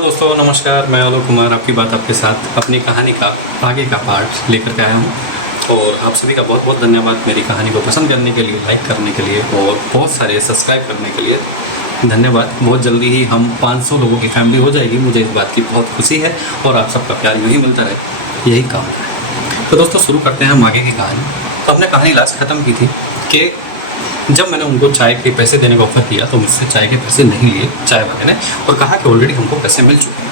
Hello दोस्तों, नमस्कार। मैं आलोक कुमार आपकी बात आपके साथ अपनी कहानी का आगे का पार्ट लेकर के आया हूँ। और आप सभी का बहुत बहुत धन्यवाद मेरी कहानी को पसंद करने के लिए, लाइक करने के लिए और बहुत सारे सब्सक्राइब करने के लिए धन्यवाद। बहुत जल्दी ही हम 500 लोगों की फैमिली हो जाएगी, मुझे इस बात की बहुत खुशी है और आप सबका प्यार यूँ ही मिलता रहे, यही काम है। तो दोस्तों शुरू करते हैं हम आगे की कहानी। तो हमने कहानी लास्ट ख़त्म की थी कि जब मैंने उनको चाय के पैसे देने का ऑफर किया तो मुझसे चाय के पैसे नहीं लिए चाय वाले ने, और कहा कि ऑलरेडी हमको पैसे मिल चुके हैं।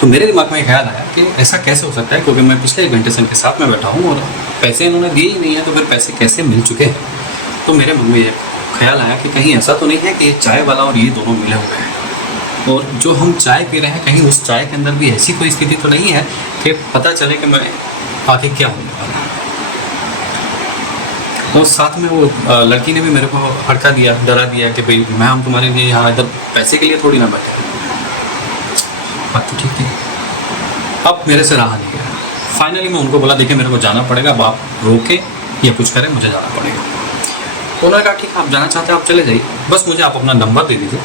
तो मेरे दिमाग में एक ख्याल आया कि ऐसा कैसे हो सकता है, क्योंकि मैं पिछले 1 घंटे से इनके साथ में बैठा हूँ और पैसे इन्होंने दिए ही नहीं है, तो फिर पैसे कैसे मिल चुके हैं। तो मेरे मन में एक ख्याल आया कि कहीं ऐसा तो नहीं है कि चाय वाला और ये दोनों मिले हुए हैं, और जो हम चाय पी रहे हैं कहीं उस चाय के अंदर भी ऐसी कोई स्थिति तो नहीं है कि पता चले कि मैं आगे क्या होने वाला है। और साथ में वो लड़की ने भी मेरे को हड़का दिया, डरा दिया कि भाई मैं हम तुम्हारे लिए यहाँ इधर पैसे के लिए थोड़ी ना बैठे। बात तो ठीक थी, अब मेरे से रहा नहीं गया। फाइनली मैं उनको बोला देखिए मेरे को जाना पड़ेगा, अब आप रोके या कुछ करें, मुझे जाना पड़ेगा। उन्होंने कहा ठीक है, आप जाना चाहते हैं आप चले जाइए, बस मुझे आप अपना नंबर दे दीजिए,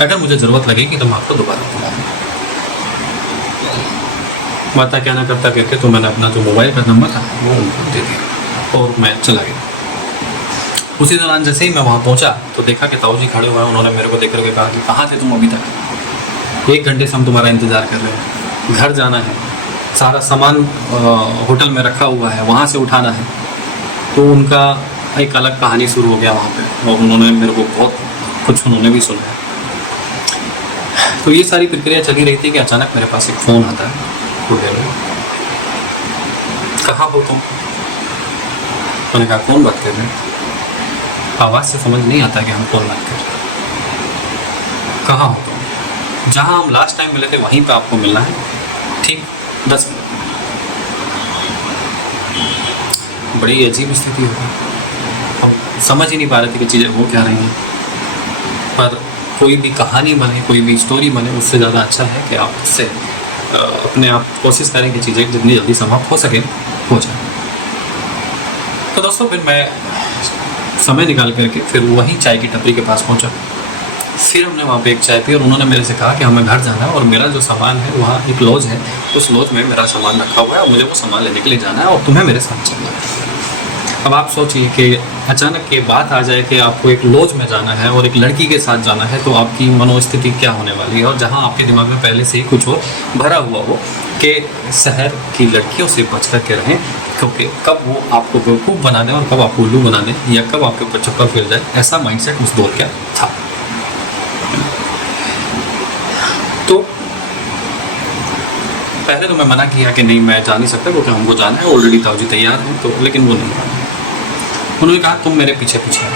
अगर मुझे ज़रूरत लगेगी तो मैं आपको दोबारा बुला दूँगा। बात क्या ना करता करके तो मैंने अपना जो मोबाइल का नंबर था वो उनको दे दिया और मैं चला गया। उसी दौरान जैसे ही मैं वहाँ पहुँचा तो देखा कि ताऊ जी खड़े हुए हैं। उन्होंने मेरे को देख करके कहा कि कहाँ थे तुम अभी तक? 1 घंटे से हम तुम्हारा इंतज़ार कर रहे हैं, घर जाना है, सारा सामान होटल में रखा हुआ है, वहाँ से उठाना है। तो उनका एक अलग कहानी शुरू हो गया वहाँ पे, और उन्होंने मेरे को बहुत कुछ उन्होंने भी सुना। तो ये सारी प्रक्रिया चली रही थी कि अचानक मेरे पास एक फ़ोन आता है। कहाँ हो तुम? मैंने कहा कौन बात कर रहे हैं? आवाज़ से समझ नहीं आता कि हम कौन बात कर रहे हैं। कहाँ हो तुम? जहाँ हम लास्ट टाइम मिले थे वहीं पे आपको मिलना है, ठीक 10 मिनट। बड़ी अजीब स्थिति हो गई, हम समझ ही नहीं पा रहे थे कि चीज़ें हो क्या रही हैं। पर कोई भी कहानी बने, कोई भी स्टोरी बने, उससे ज़्यादा अच्छा है कि आप उससे अपने आप कोशिश करें कि चीज़ें जितनी जल्दी समाप्त हो सके हो जाए। तो दोस्तों फिर मैं समय निकाल करके फिर वहीं चाय की टपरी के पास पहुंचा। फिर हमने वहाँ पे एक चाय पी और उन्होंने मेरे से कहा कि हमें घर जाना है और मेरा जो सामान है वहाँ एक लॉज है, उस लॉज में मेरा सामान रखा हुआ है और मुझे वो सामान लेने के लिए जाना है और तुम्हें मेरे साथ चलना है। अब आप सोचिए कि अचानक ये बात आ जाए कि आपको एक लॉज में जाना है और एक लड़की के साथ जाना है, तो आपकी मनोस्थिति क्या होने वाली है। और जहाँ आपके दिमाग में पहले से ही कुछ और भरा हुआ हो कि शहर की लड़कियों से बच कर के रहें, क्योंकि कब वो आपको बेवकूफ़ बना दें और कब आपको उल्लू बना दें या कब आपके ऊपर चक्कर फिर जाए, ऐसा माइंडसेट उस दौर का था। तो पहले तो मैं मना किया कि नहीं मैं जा नहीं सकता, क्योंकि हमको जाना है, ऑलरेडी ताऊ जी तैयार हैं। तो लेकिन वो नहीं माना। उन्होंने कहा तुम मेरे पीछे पीछे आओ।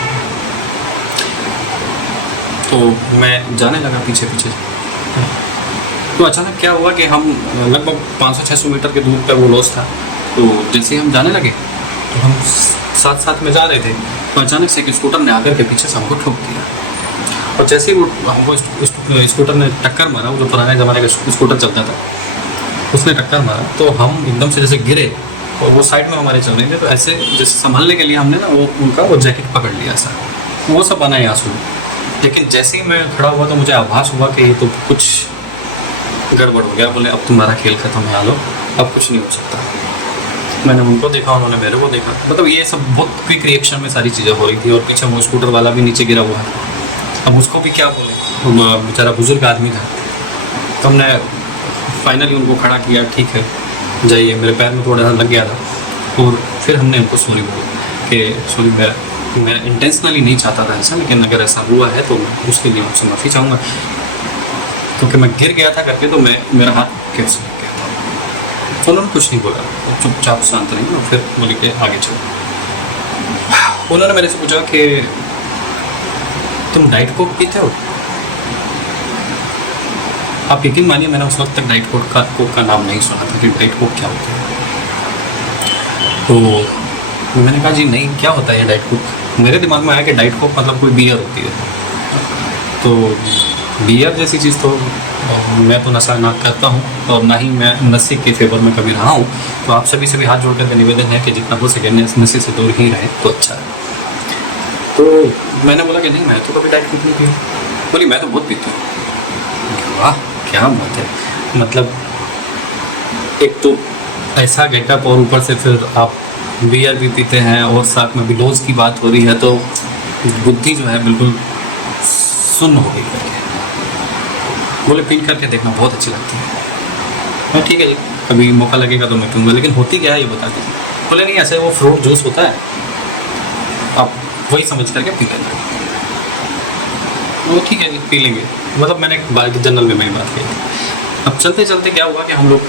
तो मैं जाने लगा पीछे पीछे। तो अचानक क्या हुआ कि हम लगभग 500-600 मीटर के दूर पर वो लॉज था। तो जैसे ही हम जाने लगे तो हम साथ साथ में जा रहे थे, तो अचानक से एक स्कूटर ने आकर के पीछे से हमको ठोक दिया। और जैसे ही वो हमको स्कूटर ने टक्कर मारा, वो जो पुराने ज़माने का स्कूटर चलता था उसने टक्कर मारा, तो हम एकदम से जैसे गिरे और वो साइड में हमारे चल रहे थे। तो ऐसे जैसे संभालने के लिए हमने ना वो उनका वो जैकेट पकड़ लिया ऐसा, वो सब बना आंसू। लेकिन जैसे ही मैं खड़ा हुआ तो मुझे आभास हुआ कि ये तो कुछ गड़बड़ हो गया। बोले अब तुम्हारा खेल खत्म है आलो, अब कुछ नहीं हो सकता। मैंने उनको देखा, उन्होंने मेरे को देखा, मतलब ये सब बहुत क्विक रिएक्शन में सारी चीज़ें हो रही थी। और पीछे वो स्कूटर वाला भी नीचे गिरा हुआ है, अब उसको भी क्या बोले, बेचारा बुजुर्ग आदमी था। तो हमने फाइनली उनको खड़ा किया, ठीक है जाइए। मेरे पैर में थोड़ा सा लग गया था और फिर हमने उनको सॉरी बोला कि सॉरी मैं इंटेंशनली नहीं चाहता था ऐसा, लेकिन अगर ऐसा हुआ है तो मैं उसके लिए आपसे माफ़ी चाहूँगा, क्योंकि मैं गिर गया था करके तो मेरा हाथ कैसे लग गया था। तो उन्होंने कुछ नहीं बोला, चुपचाप शांत रही और फिर बोले कि आगे चलो। उन्होंने मेरे से पूछा कि तुम डाइट कोक पीते हो? आप यकीन मानिए मैंने उस वक्त तक डाइट कोक का नाम नहीं सुना था कि डाइट कोक क्या होता है। तो मैंने कहा जी नहीं, क्या होता है ये डाइट कोक? मेरे दिमाग में आया कि डाइट कोक मतलब कोई बियर होती है। तो बियर जैसी चीज़ तो मैं तो नशा ना करता हूँ और ना ही मैं नशे के फेवर में कभी रहा हूँ। तो आप सभी से भी हाथ जोड़ कर निवेदन है कि जितना हो सके नशे से दूर ही रहे तो अच्छा है। तो मैंने बोला कि नहीं मैं तो कभी डाइट कोक नहीं पी। बोली मैं तो बहुत पीती हूँ। वाह क्या बात है, मतलब एक तो ऐसा गेटअप और ऊपर से फिर आप बियर भी पीते हैं और साथ में बिलोज की बात हो रही है, तो बुद्धि जो है बिल्कुल सुन्न हो गई करके। बोले पी करके देखना बहुत अच्छी लगती है। मैं ठीक है जी, कभी मौका लगेगा तो मैं पीऊँगा, लेकिन होती क्या है ये बता दीजिए। बोले नहीं, ऐसे वो फ्रूट जूस होता है, आप वही समझ करके पी लेंगे। वो ठीक है जी, पी लेंगे, मतलब मैंने जनरल में मैं बात की। अब चलते चलते क्या हुआ कि हम लोग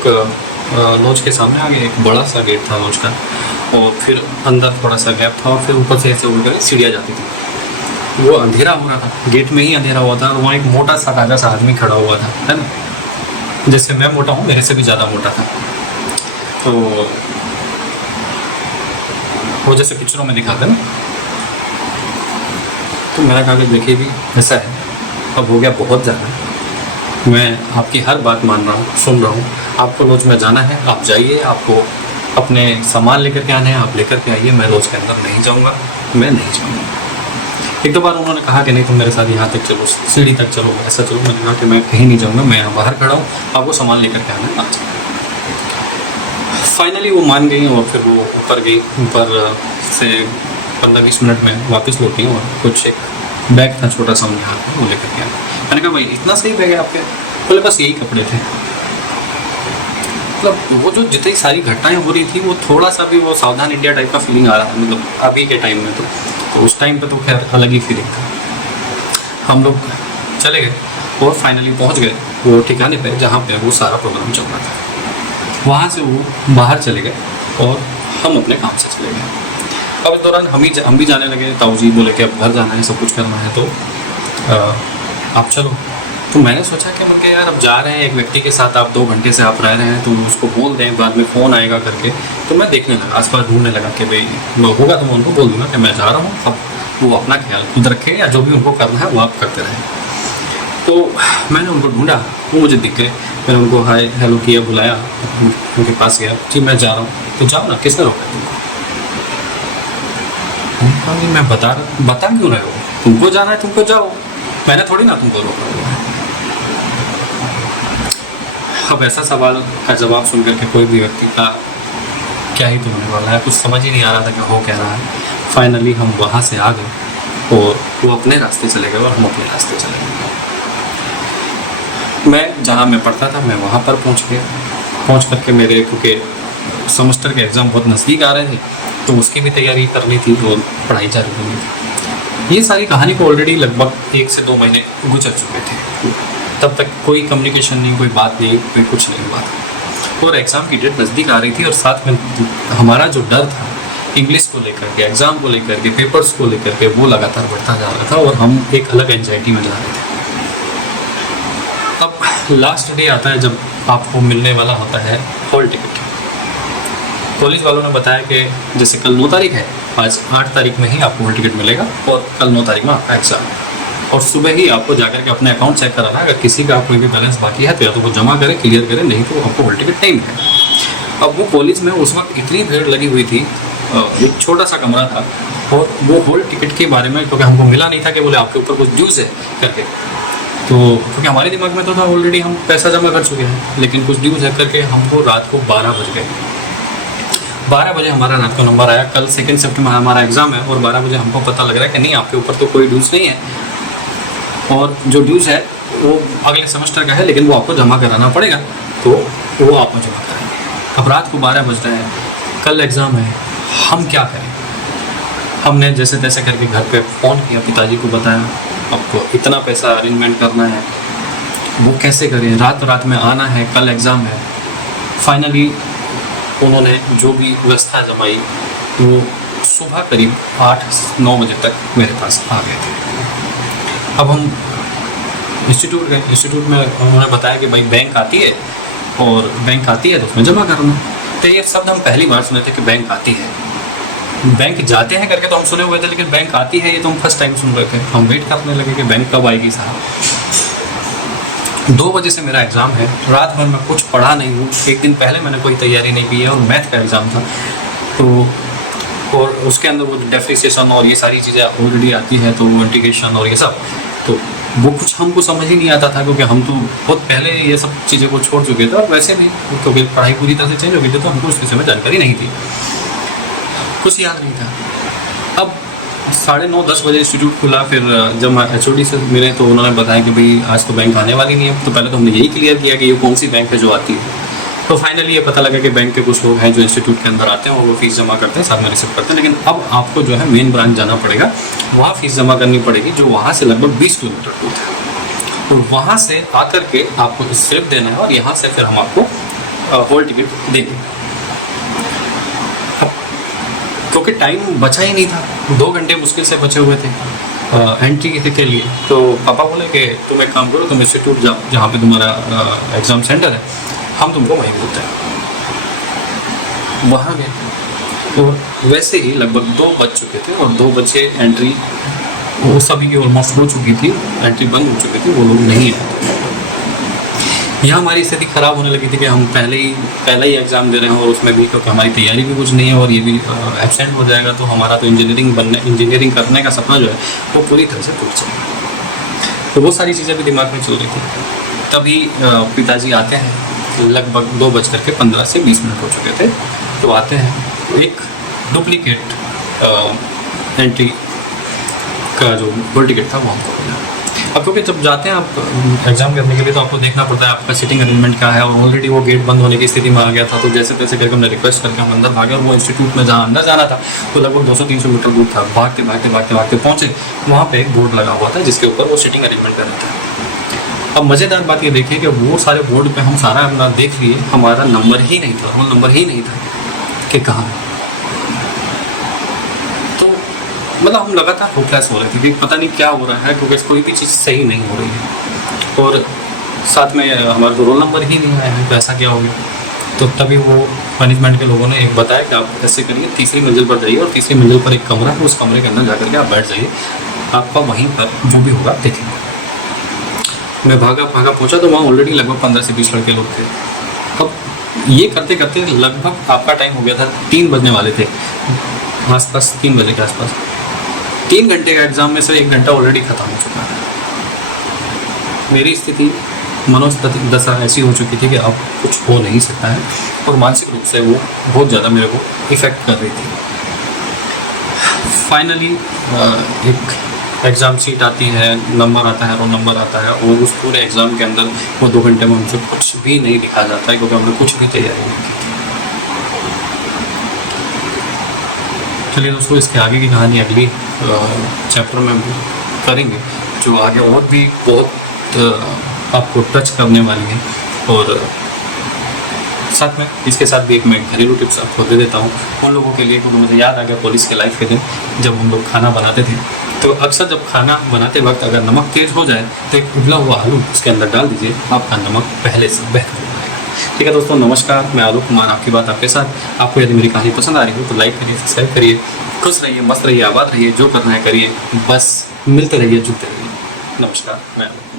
लॉज के सामने आ गए। एक बड़ा सा गेट था लॉज का, और फिर अंदर थोड़ा सा गैप था, और फिर ऊपर से ऐसे उड़ कर सीढ़ियाँ जाती थी। वो अंधेरा हो रहा था, गेट में ही अंधेरा हुआ था, और वहाँ एक मोटा सा ताजा सा आदमी खड़ा हुआ था, है ना, जैसे मैं मोटा हूँ, मेरे से भी ज़्यादा मोटा था। तो वो जैसे पिक्चरों में दिखाते ना, तो मेरा कागज देखिए भी ऐसा है। अब हो गया बहुत ज़्यादा, मैं आपकी हर बात मान रहा हूँ, सुन रहा हूँ। आपको लॉज में जाना है, आप जाइए, आपको अपने सामान लेकर के आने हैं, आप लेकर के आइए। मैं लॉज के अंदर नहीं जाऊँगा, मैं नहीं जाऊँगा। एक दो बार उन्होंने कहा कि नहीं तुम मेरे साथ यहाँ तक चलो, सीढ़ी तक चलो, ऐसा चलो। मैंने कहा कि मैं कहीं नहीं जाऊँगा, मैं यहाँ बाहर खड़ा हूँ, आपको सामान लेकर के आना है, अच्छा। फाइनली वो मान गई, और फिर वो ऊपर गई। ऊपर से 15-20 मिनट में वापस लौटी, और कुछ एक बैग था छोटा सा उनके हाथ में, वो लेकर के आया। मैंने कहा भाई इतना सही बैग है आपके? बोले बस यही कपड़े थे। मतलब वो जो जितनी सारी घटनाएं हो रही थी, वो थोड़ा सा भी वो सावधान इंडिया टाइप का फीलिंग आ रहा था, मतलब अभी के टाइम में। तो उस टाइम पे तो खैर अलग ही फीलिंग था। हम लोग चले गए और फाइनली पहुंच गए वो ठिकाने पे जहाँ पे वो सारा प्रोग्राम चल रहा था। वहाँ से वो बाहर चले गए और हम अपने काम से चले गए। अब इस दौरान हम भी जाने लगे। ताऊ जी बोले कि अब घर जाना है, सब कुछ करना है, तो आप चलो। तो मैंने सोचा कि मैं यार अब जा रहे हैं एक व्यक्ति के साथ, आप 2 घंटे से आप रह रहे हैं, तो उसको बोल दें, बाद में फ़ोन आएगा करके। तो मैं देखने लगा, आसपास ढूंढने लगा कि भाई होगा तो मैं उनको बोल दूँगा कि मैं जा रहा हूँ, अब वो अपना ख्याल खुद रखें, या जो भी उनको करना है वो आप करते रहें। तो मैंने उनको ढूंढा, वो मुझे दिख गए। मैंने उनको हाय हेलो किया, बुलाया, उनके पास गया। जी मैं जा रहा हूँ। तो जाओ ना, किसने रोका तुमको? मैं बता क्यों रहे हो? तुमको जाना है, तुमको जाओ, मैंने थोड़ी ना तुमको रोका। अब ऐसा सवाल का जवाब सुन करके कोई भी व्यक्ति का क्या ही तो होने वाला है, कुछ समझ ही नहीं आ रहा था कि हो क्या रहा है। फाइनली हम वहाँ से आ गए और वो अपने रास्ते चले गए और हम अपने रास्ते चले गए। मैं जहाँ मैं पढ़ता था मैं वहाँ पर पहुँच करके मेरे, क्योंकि सेमेस्टर के एग्ज़ाम बहुत नज़दीक आ रहे थे, तो उसकी भी तैयारी करनी थी और पढ़ाई जारी करनी थी। ये सारी कहानी को ऑलरेडी लगभग 1 से 2 महीने गुजर चुके थे। तब तक कोई कम्युनिकेशन नहीं, कोई बात नहीं, कोई कुछ नहीं हुआ था। और एग्ज़ाम की डेट नज़दीक आ रही थी, और साथ में हमारा जो डर था इंग्लिश को लेकर के, एग्ज़ाम को लेकर के, पेपर्स को लेकर के, वो लगातार बढ़ता जा रहा था, और हम एक अलग एंजाइटी में जा रहे थे। अब लास्ट डे आता है जब आपको मिलने वाला होता है हॉल टिकट। कॉलेज वालों ने बताया कि जैसे कल 9 तारीख है, आज 8 तारीख में ही आपको हॉल टिकट मिलेगा, और कल 9 तारीख में आपका एग्ज़ाम है। और सुबह ही आपको जाकर के अपने अकाउंट चेक कराना है। अगर किसी का कोई भी बैलेंस बाकी है तो या तो वो जमा करें, क्लियर करें, नहीं तो आपको हॉल टिकट नहीं मिलेगा। अब वो कॉलेज में उस वक्त इतनी भीड़ लगी हुई थी, एक छोटा सा कमरा था, और वो हॉल टिकट के बारे में क्योंकि हमको मिला नहीं था कि बोले आपके ऊपर कुछ ड्यूज़ है करके, तो क्योंकि हमारे दिमाग में तो था ऑलरेडी हम पैसा जमा कर चुके हैं, लेकिन कुछ ड्यूज़ है करके हमको रात को 12 बज गए। 12 बजे हमारा रात को नंबर आया, कल 2 सितंबर हमारा एग्ज़ाम है, और 12 बजे हमको पता लग रहा है कि नहीं आपके ऊपर तो कोई ड्यूज़ नहीं है, और जो ड्यूज़ है वो अगले सेमेस्टर का है, लेकिन वो आपको जमा कराना पड़ेगा, तो वो आपको जमा कराएंगे। अब रात को 12 बज रहे हैं, कल एग्ज़ाम है, हम क्या करें? हमने जैसे तैसे करके घर पे फ़ोन किया, पिताजी को बताया आपको इतना पैसा अरेंजमेंट करना है, वो कैसे करें, रात में आना है, कल एग्ज़ाम है। फाइनली उन्होंने जो भी व्यवस्था जमाई, वो सुबह करीब 8-9 बजे तक मेरे पास आ गए थे। अब हम इंस्टीट्यूट गए। इंस्टीट्यूट में उन्होंने बताया कि भाई बैंक आती है, और बैंक आती है तो उसमें जमा करना। तो ये शब्द हम पहली बार सुने थे कि बैंक आती है। बैंक जाते हैं करके तो हम सुने हुए थे, लेकिन बैंक आती है ये तो हम फर्स्ट टाइम सुन रहे थे। हम वेट करने लगे कि बैंक कब आएगी साहब। 2 बजे से मेरा एग्ज़ाम है, रात भर मैं कुछ पढ़ा नहीं हूँ, एक दिन पहले मैंने कोई तैयारी नहीं की है, और मैथ का एग्ज़ाम था, तो और उसके अंदर वो डेप्रिसिएशन और ये सारी चीज़ें ऑलरेडी आती है, तो वो इंटीग्रेशन और ये सब, तो वो कुछ हमको समझ ही नहीं आता था, क्योंकि हम तो बहुत पहले ये सब चीज़ें को छोड़ चुके थे, और वैसे भी क्योंकि पढ़ाई पूरी तरह से चेंज हो गई थी, तो हमको इस विषय में जानकारी नहीं थी, कुछ याद नहीं था। अब 9:30-10 बजे इंस्टीट्यूट खुला, फिर जब HOD से मिले तो उन्होंने बताया कि भाई आज तो बैंक आने वाली नहीं है। तो पहले तो हमने यही क्लियर किया कि ये कौन सी बैंक है जो आती है। तो फाइनली ये पता लगा कि बैंक के कुछ लोग हैं जो इंस्टीट्यूट के अंदर आते हैं और वो फीस जमा करते हैं, साथ में रिसिप्ट करते हैं। लेकिन अब आपको जो है मेन ब्रांच जाना पड़ेगा, वहाँ फीस जमा करनी पड़ेगी, जो वहाँ से लगभग 20 किलोमीटर दूर है। और वहाँ से आकर के आपको स्लिप देना है, और यहाँ से फिर हम आपको हॉल टिकट देंगे। क्योंकि टाइम बचा ही नहीं था, 2 घंटे मुश्किल से बचे हुए थे एंट्री के लिए। तो पापा बोले कि तुम एक काम करो, तुम इंस्टीट्यूट जाओ जहाँ पे तुम्हारा एग्ज़ाम सेंटर है, हम तुमको वहीं मिलते हैं। वहाँ गए और वैसे ही लगभग 2 बज चुके थे, और 2 बजे एंट्री वो सभी की ऑलमोस्ट हो चुकी थी, एंट्री बंद हो चुकी थी, वो लोग नहीं आए। यहाँ हमारी स्थिति ख़राब होने लगी थी कि हम पहला ही एग्ज़ाम दे रहे हैं, और उसमें भी क्योंकि हमारी तैयारी भी कुछ नहीं है, और ये भी एब्सेंट हो जाएगा, तो हमारा तो इंजीनियरिंग करने का सपना जो है वो पूरी तरह से टूट जाएगा। तो वो सारी चीज़ें भी दिमाग में चल रही थी। तभी पिताजी आते हैं, लगभग 2:15 से 20 मिनट हो चुके थे। तो आते हैं, एक डुप्लीकेट एंट्री का जो हॉल टिकट था वो हमको मिला। अब क्योंकि जब जाते हैं आप एग्ज़ाम करने के लिए, तो आपको देखना पड़ता है आपका सीटिंग अरेंजमेंट क्या है, और ऑलरेडी वो गेट बंद होने की स्थिति में आ गया था। तो जैसे तैसे करके हमने रिक्वेस्ट करके हम अंदर भागे, और वो इंस्टीट्यूट में जहाँ अंदर जाना था वो लगभग 200-300 मीटर दूर था। भागते पहुँचे, वहाँ पे एक बोर्ड लगा हुआ था जिसके ऊपर वो सीटिंग अरेंजमेंट कर रहा था। अब मज़ेदार बात ये देखिए कि वो सारे बोर्ड पे हम सारा अपना देख लिए, हमारा नंबर ही नहीं था, रोल नंबर ही नहीं था कि कहाँ। तो मतलब हम लगातार होपलेस हो रहे थे कि पता नहीं क्या हो रहा है, क्योंकि कोई भी चीज़ सही नहीं हो रही है, और साथ में हमारा तो रोल नंबर ही नहीं आया है, तो ऐसा क्या हो गया। तो तभी वो मैनेजमेंट के लोगों ने एक बताया कि आप ऐसे करिए, 3री मंजिल पर जाइए, और 3री मंजिल पर एक कमरा है, उस कमरे के अंदर जाकर के आप बैठ जाइए, आपका वहीं पर जो भी होगा देखेंगे। मैं भागा पहुंचा, तो वहाँ ऑलरेडी लगभग 15 से 20 लड़के लोग थे। अब ये करते करते लगभग आपका टाइम हो गया था, 3 बजने वाले थे आसपास, 3 बजे के आसपास। 3 घंटे का एग्ज़ाम में से 1 घंटा ऑलरेडी ख़त्म हो चुका है। मेरी स्थिति मनोदशा ऐसी हो चुकी थी कि अब कुछ हो नहीं सकता है, और मानसिक रूप से वो बहुत ज़्यादा मेरे को इफ़ेक्ट कर रही थी। फाइनली एक एग्ज़ाम सीट आती है, नंबर आता है, रोल नंबर आता है, और उस पूरे एग्ज़ाम के अंदर वो 2 घंटे में हमसे कुछ भी नहीं लिखा जाता है, क्योंकि हमने कुछ भी तैयारी नहीं की थी। चलिए दोस्तों, इसके आगे की कहानी अगली चैप्टर में करेंगे, जो आगे और भी बहुत आपको टच करने वाली है। और साथ में इसके साथ भी एक मैं घरेलू टिप्स आपको दे देता हूँ उन लोगों के लिए, क्योंकि मुझे याद आ गया कॉलेज के लाइफ के दिन जब हम लोग खाना बनाते थे। तो अक्सर जब खाना बनाते वक्त अगर नमक तेज़ हो जाए, तो एक उबला हुआ आलू उसके अंदर डाल दीजिए, आपका नमक पहले से बेहतर हो जाएगा। ठीक है दोस्तों, नमस्कार, मैं आलोक कुमार, आपकी बात आपके साथ। आपको यदि मेरी कहानी पसंद आ रही हो तो लाइक करिए, सब्सक्राइब करिए, खुश रहिए, मस्त रहिए, आबाद रहिए, जो करना है करिए, बस मिलते रहिए, जुड़ते रहिए। नमस्कार, मैं आलोक।